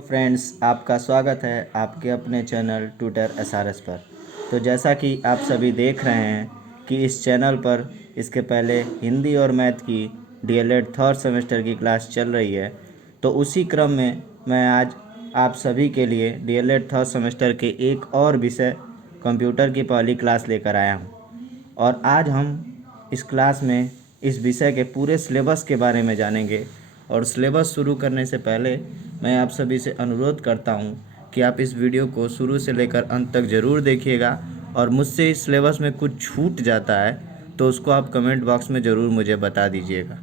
तो फ्रेंड्स, आपका स्वागत है आपके अपने चैनल ट्यूटर एसआरएस पर। तो जैसा कि आप सभी देख रहे हैं कि इस चैनल पर इसके पहले हिंदी और मैथ की डीएलएड थर्ड सेमेस्टर की क्लास चल रही है। तो उसी क्रम में मैं आज आप सभी के लिए डीएलएड थर्ड सेमेस्टर के एक और विषय कंप्यूटर की पहली क्लास लेकर आया हूँ। और आज हम इस क्लास में इस विषय के पूरे सिलेबस के बारे में जानेंगे। और सिलेबस शुरू करने से पहले मैं आप सभी से अनुरोध करता हूं कि आप इस वीडियो को शुरू से लेकर अंत तक ज़रूर देखिएगा। और मुझसे इस सिलेबस में कुछ छूट जाता है तो उसको आप कमेंट बॉक्स में ज़रूर मुझे बता दीजिएगा।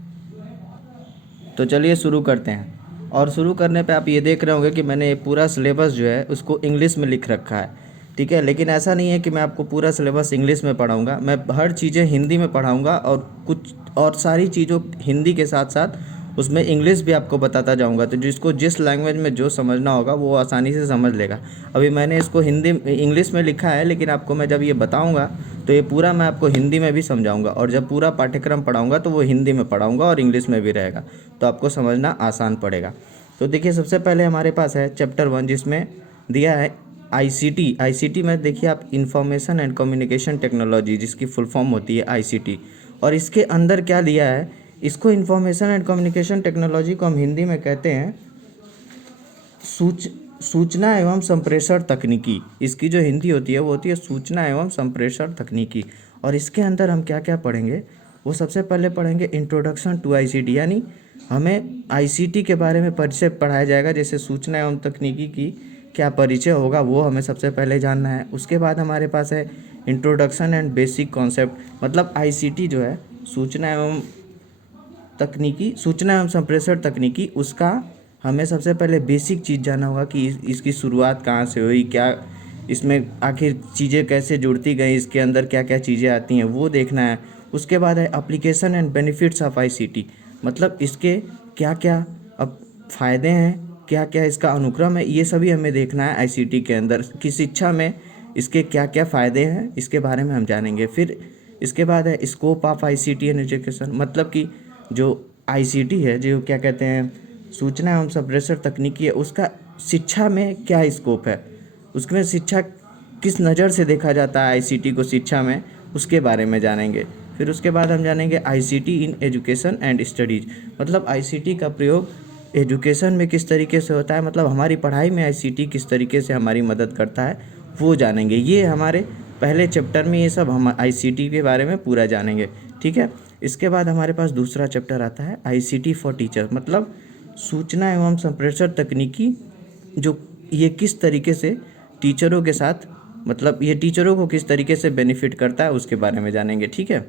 तो चलिए शुरू करते हैं। और शुरू करने पे आप ये देख रहे होंगे कि मैंने पूरा सिलेबस जो है उसको इंग्लिश में लिख रखा है, ठीक है। लेकिन ऐसा नहीं है कि मैं आपको पूरा सिलेबस इंग्लिश में पढ़ाऊँगा, मैं हर चीज़ें हिंदी में पढ़ाऊँगा और कुछ और सारी चीज़ों हिंदी के साथ साथ उसमें इंग्लिश भी आपको बताता जाऊंगा। तो जिसको जिस लैंग्वेज में जो समझना होगा वो आसानी से समझ लेगा। अभी मैंने इसको हिंदी इंग्लिश में लिखा है, लेकिन आपको मैं जब ये बताऊंगा तो ये पूरा मैं आपको हिंदी में भी समझाऊंगा। और जब पूरा पाठ्यक्रम पढ़ाऊंगा तो वो हिंदी में पढ़ाऊंगा और इंग्लिश में भी रहेगा, तो आपको समझना आसान पड़ेगा। तो देखिए, सबसे पहले हमारे पास है चैप्टर 1, जिसमें दिया है आईसीटी में देखिए आप, इंफॉर्मेशन एंड कम्युनिकेशन टेक्नोलॉजी, जिसकी फुल फॉर्म होती है आईसीटी। और इसके अंदर क्या दिया है, इसको इंफॉर्मेशन एंड कम्युनिकेशन टेक्नोलॉजी को हम हिंदी में कहते हैं सूचना एवं संप्रेषण तकनीकी। इसकी जो हिंदी होती है वो होती है सूचना एवं संप्रेषण तकनीकी। और इसके अंदर हम क्या क्या पढ़ेंगे, वो सबसे पहले पढ़ेंगे इंट्रोडक्शन टू आईसीटी, यानी हमें आईसीटी के बारे में परिचय पढ़ाया जाएगा। जैसे सूचना एवं तकनीकी की क्या परिचय होगा वो हमें सबसे पहले जानना है। उसके बाद हमारे पास है इंट्रोडक्शन एंड बेसिक कॉन्सेप्ट, मतलब आईसीटी जो है सूचना एवं संप्रेषण तकनीकी, उसका हमें सबसे पहले बेसिक चीज़ जानना होगा कि इसकी शुरुआत कहाँ से हुई, क्या इसमें आखिर चीज़ें कैसे जुड़ती गई, इसके अंदर क्या क्या चीज़ें आती हैं वो देखना है। उसके बाद है application and benefits of ICT, मतलब इसके क्या क्या अब फ़ायदे हैं, क्या क्या इसका अनुक्रम है, ये सभी हमें देखना है आईसीटी के अंदर की शिक्षा में। इसके क्या क्या फ़ायदे हैं इसके बारे में हम जानेंगे। फिर इसके बाद है scope of ICT and education, मतलब कि जो आईसीटी है, जो क्या कहते हैं सूचना एवं संप्रेषण तकनीकी है, उसका शिक्षा में क्या स्कोप है, उसमें शिक्षा किस नज़र से देखा जाता है आईसीटी को शिक्षा में, उसके बारे में जानेंगे। फिर उसके बाद हम जानेंगे ICT in education and studies, मतलब आईसीटी का प्रयोग एजुकेशन में किस तरीके से होता है, मतलब हमारी पढ़ाई में आईसीटी किस तरीके से हमारी मदद करता है वो जानेंगे। ये हमारे पहले चैप्टर में ये सब हम आईसीटी के बारे में पूरा जानेंगे, ठीक है। इसके बाद हमारे पास दूसरा चैप्टर आता है आईसीटी फॉर टीचर, मतलब सूचना एवं संप्रेषण तकनीकी, जो ये किस तरीके से टीचरों के साथ, मतलब ये टीचरों को किस तरीके से बेनिफिट करता है उसके बारे में जानेंगे, ठीक है।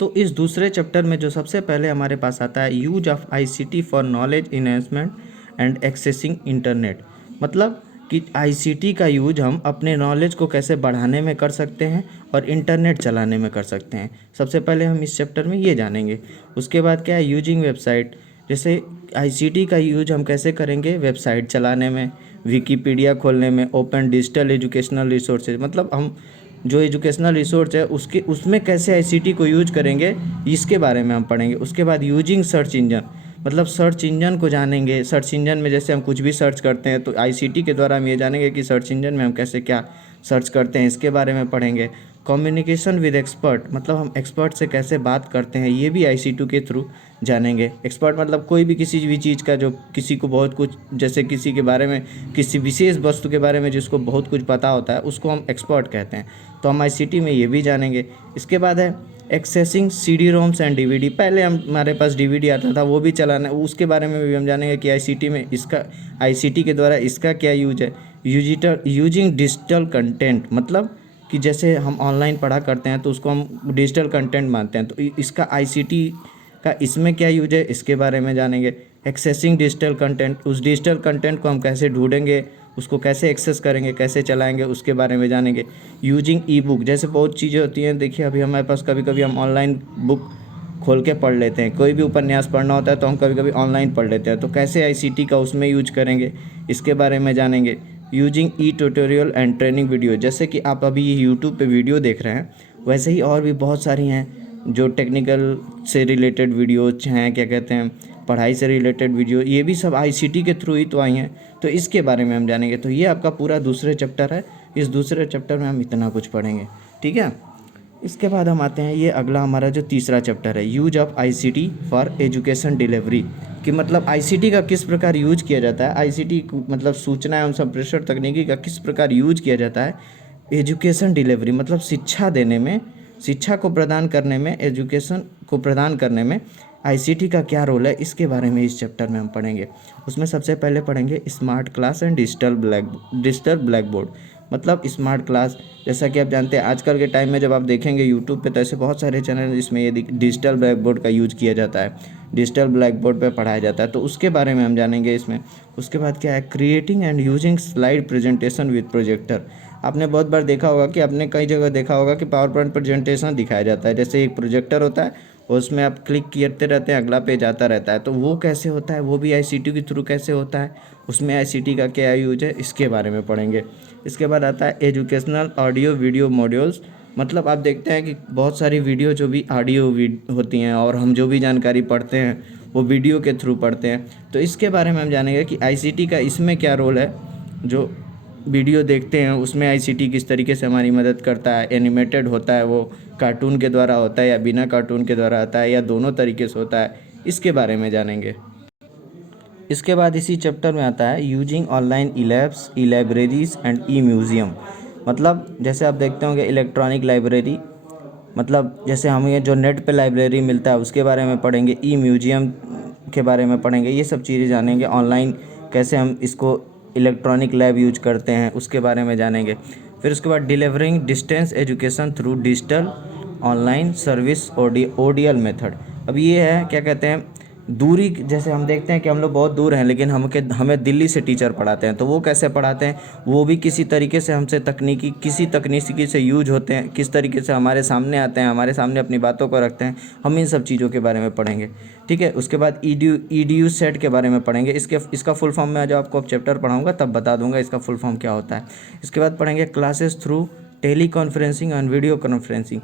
तो इस दूसरे चैप्टर में जो सबसे पहले हमारे पास आता है use of ICT for knowledge enhancement and accessing internet, मतलब कि आईसीटी का यूज हम अपने नॉलेज को कैसे बढ़ाने में कर सकते हैं और इंटरनेट चलाने में कर सकते हैं। सबसे पहले हम इस चैप्टर में ये जानेंगे। उसके बाद क्या है यूजिंग वेबसाइट, जैसे आईसीटी का यूज हम कैसे करेंगे वेबसाइट चलाने में, विकीपीडिया खोलने में, ओपन डिजिटल एजुकेशनल रिसोर्सेज, मतलब हम जो एजुकेशनल रिसोर्स है उसमें कैसे आईसीटी को यूज करेंगे, इसके बारे में हम पढ़ेंगे। उसके बाद यूजिंग सर्च इंजन, मतलब सर्च इंजन को जानेंगे। सर्च इंजन में जैसे हम कुछ भी सर्च करते हैं तो आईसीटी के द्वारा हम ये जानेंगे कि सर्च इंजन में हम कैसे क्या सर्च करते हैं, इसके बारे में पढ़ेंगे। कम्युनिकेशन विद एक्सपर्ट, मतलब हम एक्सपर्ट से कैसे बात करते हैं, ये भी आईसीटी के थ्रू जानेंगे। एक्सपर्ट मतलब कोई भी किसी भी चीज़ का, जो किसी को बहुत कुछ, जैसे किसी के बारे में, किसी विशेष वस्तु के बारे में जिसको बहुत कुछ पता होता है उसको हम एक्सपर्ट कहते हैं, तो हम आईसीटी में ये भी जानेंगे। इसके बाद है accessing CD roams and DVD, पहले हमारे पास डीवीडी आता था वो भी चलाना, उसके बारे में भी हम जानेंगे कि आईसीटी में इसका, आईसीटी के द्वारा इसका क्या यूज है। यूजिंग डिजिटल कंटेंट, मतलब कि जैसे हम ऑनलाइन पढ़ा करते हैं तो उसको हम डिजिटल कंटेंट मानते हैं, तो इसका आईसीटी का इसमें क्या यूज है, इसके बारे में जानेंगे। एक्सेसिंग डिजिटल कंटेंट, उस डिजिटल कंटेंट को हम कैसे ढूंढेंगे, उसको कैसे एक्सेस करेंगे, कैसे चलाएंगे, उसके बारे में जानेंगे। यूजिंग ई बुक, जैसे बहुत चीज़ें होती हैं, देखिए अभी हमारे पास कभी कभी हम ऑनलाइन बुक खोल के पढ़ लेते हैं, कोई भी उपन्यास पढ़ना होता है तो हम कभी कभी ऑनलाइन पढ़ लेते हैं, तो कैसे आईसीटी का उसमें यूज करेंगे, इसके बारे में जानेंगे। Using E tutorial and training video, जैसे कि आप अभी यूट्यूब पे वीडियो देख रहे हैं, वैसे ही और भी बहुत सारी हैं जो टेक्निकल से रिलेटेड वीडियोज हैं, क्या कहते हैं, पढ़ाई से रिलेटेड वीडियो, ये भी सब आईसीटी के थ्रू ही तो आई हैं। तो इसके बारे में हम जानेंगे। तो ये आपका पूरा दूसरे चैप्टर है। इस दूसरे चैप्टर में हम इतना कुछ पढ़ेंगे, ठीक है। इसके बाद हम आते हैं, ये अगला हमारा जो तीसरा चैप्टर है, use of ICT for education delivery, कि मतलब आईसीटी का किस प्रकार यूज किया जाता है, आईसीटी मतलब सूचना एवं संप्रेषण तकनीकी का किस प्रकार यूज किया जाता है एजुकेशन डिलीवरी, मतलब शिक्षा देने में, शिक्षा को प्रदान करने में, एजुकेशन को प्रदान करने में आईसीटी का क्या रोल है, इसके बारे में इस चैप्टर में हम पढ़ेंगे। उसमें सबसे पहले पढ़ेंगे smart class and digital black board. मतलब स्मार्ट क्लास, जैसा कि आप जानते हैं आजकल के टाइम में जब आप देखेंगे यूट्यूब पे, तो ऐसे बहुत सारे चैनल जिसमें ये डिजिटल ब्लैक बोर्ड का यूज किया जाता है, डिजिटल ब्लैक बोर्ड पे पढ़ाया जाता है, तो उसके बारे में हम जानेंगे इसमें। उसके बाद क्या है, creating and using slide presentation with projector. आपने बहुत बार देखा होगा कि आपने कई जगह देखा होगा कि पावर पॉइंट प्रेजेंटेशन दिखाया जाता है, जैसे एक प्रोजेक्टर होता है, उसमें आप क्लिक करते रहते हैं, अगला पेज आता रहता है। तो वो कैसे होता है, वो भी आईसीटी के थ्रू कैसे होता है, उसमें आईसीटी का क्या यूज है, इसके बारे में पढ़ेंगे। इसके बाद आता है एजुकेशनल ऑडियो वीडियो मॉड्यूल्स। मतलब आप देखते हैं कि बहुत सारी वीडियो जो भी ऑडियो होती हैं, और हम जो भी जानकारी पढ़ते हैं वो वीडियो के थ्रू पढ़ते हैं। तो इसके बारे में हम जानेंगे कि आईसीटी का इसमें क्या रोल है। जो वीडियो देखते हैं उसमें आईसीटी किस तरीके से हमारी मदद करता है, एनिमेटेड होता है वो, कार्टून के द्वारा होता है या बिना कार्टून के द्वारा होता है, या दोनों तरीके से होता है, इसके बारे में जानेंगे। इसके बाद इसी चैप्टर में आता है using online E labs, E libraries and E museum. मतलब जैसे आप देखते होंगे इलेक्ट्रॉनिक लाइब्रेरी, मतलब जैसे हमें जो नेट पे लाइब्रेरी मिलता है उसके बारे में पढ़ेंगे, ई म्यूजियम के बारे में पढ़ेंगे, ये सब चीज़ें जानेंगे। ऑनलाइन कैसे हम इसको इलेक्ट्रॉनिक लैब यूज करते हैं उसके बारे में जानेंगे। फिर उसके बाद delivering distance education through digital online service ODL method. अब ये है क्या कहते हैं, दूरी, जैसे हम देखते हैं कि हम लोग बहुत दूर हैं लेकिन हमें दिल्ली से टीचर पढ़ाते हैं, तो वो कैसे पढ़ाते हैं, वो भी किसी तरीके से हमसे किसी तकनीकी से यूज होते हैं, किस तरीके से हमारे सामने आते हैं, हमारे सामने अपनी बातों को रखते हैं, हम इन सब चीज़ों के बारे में पढ़ेंगे, ठीक है। उसके बाद ईडीयू सेट के बारे में पढ़ेंगे। इसका फुल फॉर्म मैं जब आपको चैप्टर पढ़ाऊँगा तब बता दूंगा इसका फुल फॉर्म क्या होता है। इसके बाद पढ़ेंगे classes through teleconferencing and video conferencing.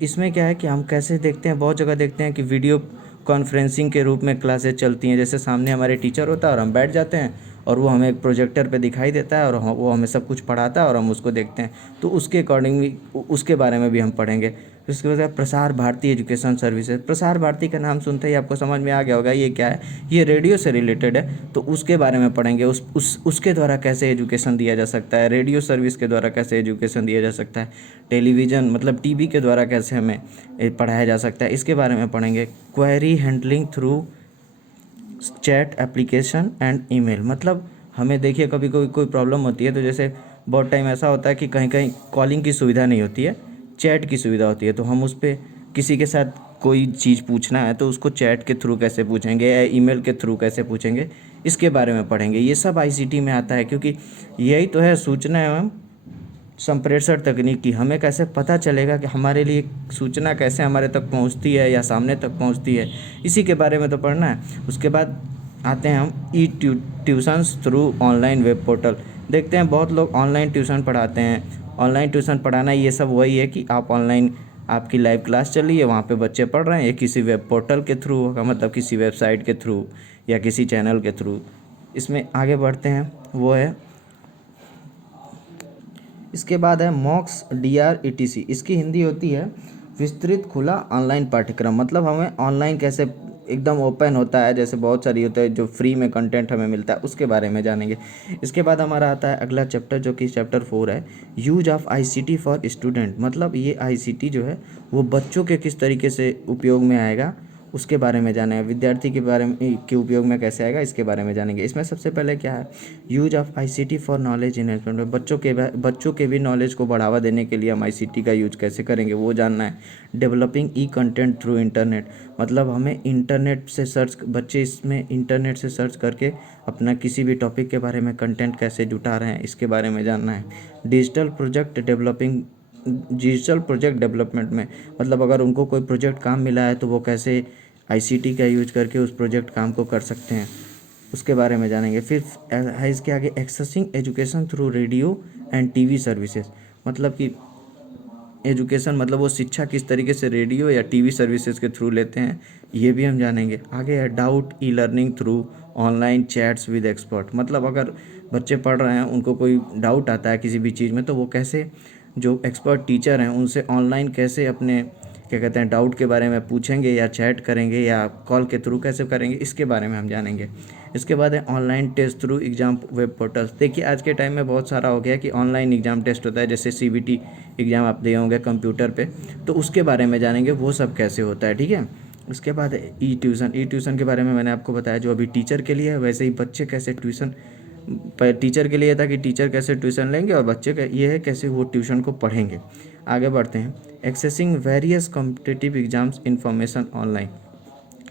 इसमें क्या है कि हम कैसे देखते हैं, बहुत जगह देखते हैं कि वीडियो कॉन्फ्रेंसिंग के रूप में क्लासेस चलती हैं, जैसे सामने हमारे टीचर होता है और हम बैठ जाते हैं और वो हमें एक प्रोजेक्टर पे दिखाई देता है और वो हमें सब कुछ पढ़ाता है और हम उसको देखते हैं। तो उसके अकॉर्डिंगली उसके बारे में भी हम पढ़ेंगे। उसके बाद प्रसार भारती एजुकेशन सर्विसेज। प्रसार भारती का नाम सुनते ही आपको समझ में आ गया होगा ये क्या है, ये रेडियो से रिलेटेड है, तो उसके बारे में पढ़ेंगे। उसके द्वारा कैसे एजुकेशन दिया जा सकता है, रेडियो सर्विस के द्वारा कैसे एजुकेशन दिया जा सकता है, टेलीविज़न मतलब टीवी के द्वारा कैसे हमें पढ़ाया जा सकता है, इसके बारे में पढ़ेंगे। Query handling through chat application and email. मतलब हमें देखिए कभी कभी कोई प्रॉब्लम होती है, तो जैसे बहुत टाइम ऐसा होता है कि कहीं कहीं कॉलिंग की सुविधा नहीं होती है, चैट की सुविधा होती है, तो हम उस पर किसी के साथ कोई चीज़ पूछना है तो उसको चैट के थ्रू कैसे पूछेंगे या ईमेल के थ्रू कैसे पूछेंगे, इसके बारे में पढ़ेंगे। ये सब आईसीटी में आता है, क्योंकि यही तो है सूचना एवं संप्रेषण तकनीक की। हमें कैसे पता चलेगा कि हमारे लिए सूचना कैसे हमारे तक पहुंचती है या सामने तक पहुंचती है, इसी के बारे में तो पढ़ना है। उसके बाद आते हैं हम tuitions through online web portal. देखते हैं बहुत लोग ऑनलाइन ट्यूशन पढ़ाते हैं। ऑनलाइन ट्यूशन पढ़ाना ये सब वही है कि आप ऑनलाइन, आपकी लाइव क्लास चल रही है, वहाँ पे बच्चे पढ़ रहे हैं, ये किसी वेब पोर्टल के थ्रू होगा, मतलब किसी वेबसाइट के थ्रू या किसी चैनल के थ्रू। इसमें आगे बढ़ते हैं, वो है इसके बाद है मॉक्स DRETC। इसकी हिंदी होती है विस्तृत खुला ऑनलाइन पाठ्यक्रम। मतलब हमें ऑनलाइन कैसे एकदम ओपन होता है, जैसे बहुत सारी होता है जो फ्री में कंटेंट हमें मिलता है, उसके बारे में जानेंगे। इसके बाद हमारा आता है अगला चैप्टर जो कि चैप्टर 4 है, use of ICT for student. मतलब ये आईसीटी जो है वो बच्चों के किस तरीके से उपयोग में आएगा, उसके बारे में जाना है। विद्यार्थी के बारे में के उपयोग में कैसे आएगा, इसके बारे में जानेंगे। इसमें सबसे पहले क्या है, use of ICT for knowledge enhancement. बच्चों के भी नॉलेज को बढ़ावा देने के लिए हम आईसीटी का यूज कैसे करेंगे वो जानना है। डेवलपिंग ई कंटेंट थ्रू इंटरनेट। मतलब हमें इंटरनेट से बच्चे इसमें इंटरनेट से सर्च करके अपना किसी भी टॉपिक के बारे में कंटेंट कैसे जुटा रहे हैं, इसके बारे में जानना है। डिजिटल प्रोजेक्ट डेवलपमेंट में, मतलब अगर उनको कोई प्रोजेक्ट काम मिला है तो वो कैसे आईसीटी का यूज करके उस प्रोजेक्ट काम को कर सकते हैं, उसके बारे में जानेंगे। फिर है इसके आगे accessing education through radio and TV services. मतलब कि एजुकेशन मतलब वो शिक्षा किस तरीके से रेडियो या टीवी सर्विसेज के थ्रू लेते हैं, ये भी हम जानेंगे। आगे है doubt e learning through online chats with expert. मतलब अगर बच्चे पढ़ रहे हैं, उनको कोई डाउट आता है किसी भी चीज़ में, तो वो कैसे जो एक्सपर्ट टीचर हैं उनसे ऑनलाइन कैसे अपने क्या कहते हैं डाउट के बारे में पूछेंगे या चैट करेंगे या कॉल के थ्रू कैसे करेंगे, इसके बारे में हम जानेंगे। इसके बाद है online test through exam web portals. देखिए आज के टाइम में बहुत सारा हो गया कि ऑनलाइन एग्ज़ाम टेस्ट होता है, जैसे CBT एग्ज़ाम आप दिए होंगे कंप्यूटर पे, तो उसके बारे में जानेंगे वो सब कैसे होता है, ठीक है। उसके बाद ई ट्यूशन के बारे में मैंने आपको बताया, जो अभी टीचर के लिए है, वैसे ही बच्चे कैसे ट्यूशन, पर टीचर के लिए था कि टीचर कैसे ट्यूशन लेंगे, और बच्चे का ये है कैसे वो ट्यूशन को पढ़ेंगे। आगे बढ़ते हैं, accessing various competitive exams information online.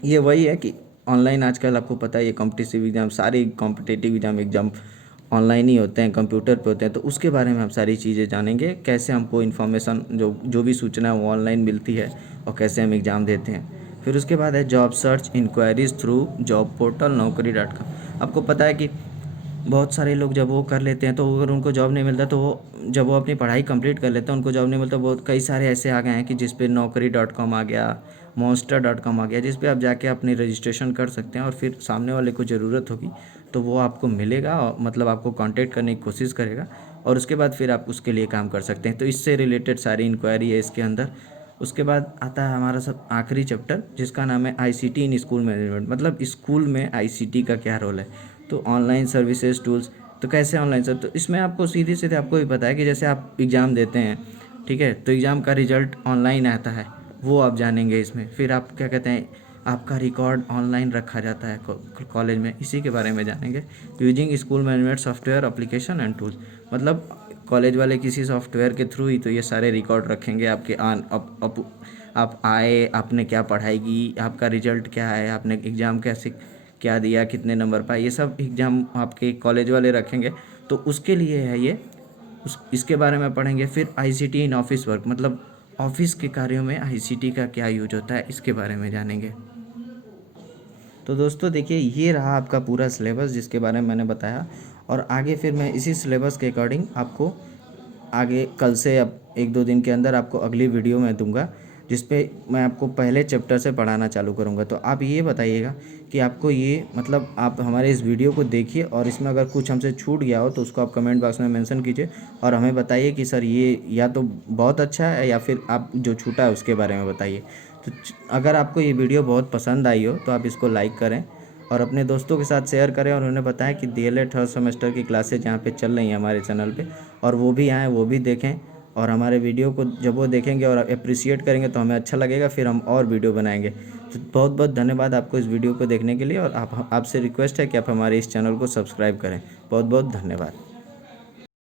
ये वही है कि ऑनलाइन आजकल आपको पता है ये कॉम्पिटिटिव एग्ज़ाम, सारे कॉम्पिटिटिव एग्ज़ाम ऑनलाइन ही होते हैं, कंप्यूटर पे होते हैं, तो उसके बारे में हम सारी चीज़ें जानेंगे, कैसे हमको इन्फॉर्मेशन जो भी सूचना है वो ऑनलाइन मिलती है और कैसे हम एग्ज़ाम देते हैं। फिर उसके बाद है job search inquiries through job portal naukri.com। आपको पता है कि बहुत सारे लोग जब वो कर लेते हैं तो अगर उनको जॉब नहीं मिलता, तो वो जब वो अपनी पढ़ाई कंप्लीट कर लेते हैं उनको जॉब नहीं मिलता, बहुत कई सारे ऐसे आ गए हैं कि जिस पे naukri.com आ गया, monster.com आ गया, जिस पे आप जाके अपनी रजिस्ट्रेशन कर सकते हैं, और फिर सामने वाले को ज़रूरत होगी तो वो आपको मिलेगा, और मतलब आपको कांटेक्ट करने की कोशिश करेगा, और उसके बाद फिर आप उसके लिए काम कर सकते हैं। तो इससे रिलेटेड सारी इंक्वायरी है इसके अंदर। उसके बाद आता है हमारा सब आखिरी चैप्टर, जिसका नाम है ICT इन स्कूल मैनेजमेंट। मतलब स्कूल में ICT का क्या रोल है, तो ऑनलाइन सर्विसेज टूल्स। तो कैसे ऑनलाइन सर, तो इसमें आपको सीधे सीधे आपको भी पता है कि जैसे आप एग्ज़ाम देते हैं, ठीक है, तो एग्ज़ाम का रिजल्ट ऑनलाइन आता है, वो आप जानेंगे इसमें। फिर आप क्या कहते हैं, आपका रिकॉर्ड ऑनलाइन रखा जाता है कॉलेज में, इसी के बारे में जानेंगे। Using school management software application and tools. मतलब कॉलेज वाले किसी सॉफ्टवेयर के थ्रू ही तो ये सारे रिकॉर्ड रखेंगे आपके आप आए, आपने क्या पढ़ाई की, आपका रिजल्ट क्या है, आपने एग्ज़ाम कैसे क्या दिया, कितने नंबर पाए, ये सब एग्ज़ाम आपके कॉलेज वाले रखेंगे। तो उसके लिए है ये, इसके बारे में पढ़ेंगे। फिर ICT इन ऑफिस वर्क, मतलब ऑफिस के कार्यों में ICT का क्या यूज होता है, इसके बारे में जानेंगे। तो दोस्तों देखिए, ये रहा आपका पूरा सिलेबस जिसके बारे में मैंने बताया, और आगे फिर मैं इसी सिलेबस के अकॉर्डिंग आपको आगे कल से अब 1-2 दिन के अंदर आपको अगली वीडियो में दूंगा, जिस पे मैं आपको पहले चैप्टर से पढ़ाना चालू करूंगा। तो आप ये बताइएगा कि आपको ये मतलब आप हमारे इस वीडियो को देखिए, और इसमें अगर कुछ हमसे छूट गया हो तो उसको आप कमेंट बॉक्स में मेंशन कीजिए, और हमें बताइए कि सर ये या तो बहुत अच्छा है, या फिर आप जो छूटा है उसके बारे में बताइए। तो अगर आपको ये वीडियो बहुत पसंद आई हो तो आप इसको लाइक करें, और अपने दोस्तों के साथ शेयर करें, और उन्हें बताएं कि DLED थर्ड सेमेस्टर की क्लासेज यहाँ पे चल रही हैं हमारे चैनल पे, और वो भी आएँ, वो भी देखें। और हमारे वीडियो को जब वो देखेंगे और अप्रिशिएट करेंगे तो हमें अच्छा लगेगा, फिर हम और वीडियो बनाएंगे। तो बहुत बहुत धन्यवाद आपको इस वीडियो को देखने के लिए, और आपसे रिक्वेस्ट है कि आप हमारे इस चैनल को सब्सक्राइब करें। बहुत बहुत धन्यवाद।